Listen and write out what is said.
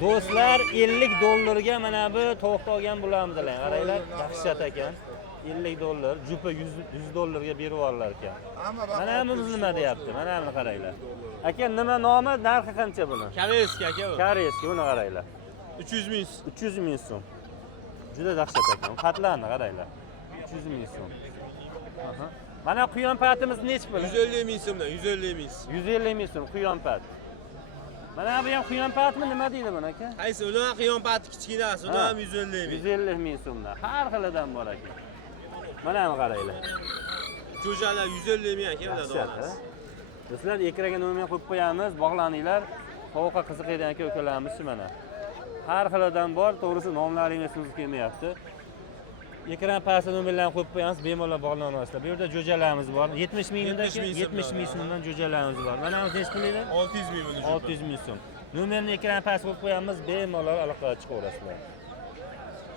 Do'stlar 50 dollarga mana bu tovuqni olgan bo'lamizlar. Qaranglar, dahshat ekan. 50 dollar, jupa 100 dollarga berib yuborlar ekan. Mana hamimiz nima deyapti? Mana buni qaranglar. Aka, nima nomi, narxi qancha buni? Koreyskiy aka bu. Koreyskiy, buni qaranglar. 300 ming. 300 ming so'm. Juda dahshat ekan. Qatlarni qaranglar. 300 ming so'm. Aha. Mana quyon patimiz nech pul? 150 ming so'mdan, 150 ming. 150 ming so'm quyon pat. Mana bu ham quyon patmi, nima deydi buni aka? Qaysi? Ular qiyon pati kichkinasi, uni ham 150 ming. 150 ming so'mdan. Har xilidan bor ekan. Mana ham qaranglar. Jo'jalar 150 ming aka ular. Sizlar ekranga nomer qo'yib qo'yamiz, bog'laninglar. Tovuqqa qiziqadigan aka ukalarimiz mana. Har xilidan bor, to'g'risi nomlaringiz so'z kelmayapti. Ekran pastida nomerlarni qo'yib qo'yamiz, bemalol bog'lanaverasizlar. Bu yerda jo'jalarimiz bor. 70 mingdan 70 ming so'mdan jo'jalarimiz bor. Mana bu nech pulinglar? 600 ming buni. 600 ming so'm. Nomerni ekran pastga qo'yib qo'yamiz, bemalol aloqaga chiqaverasizlar.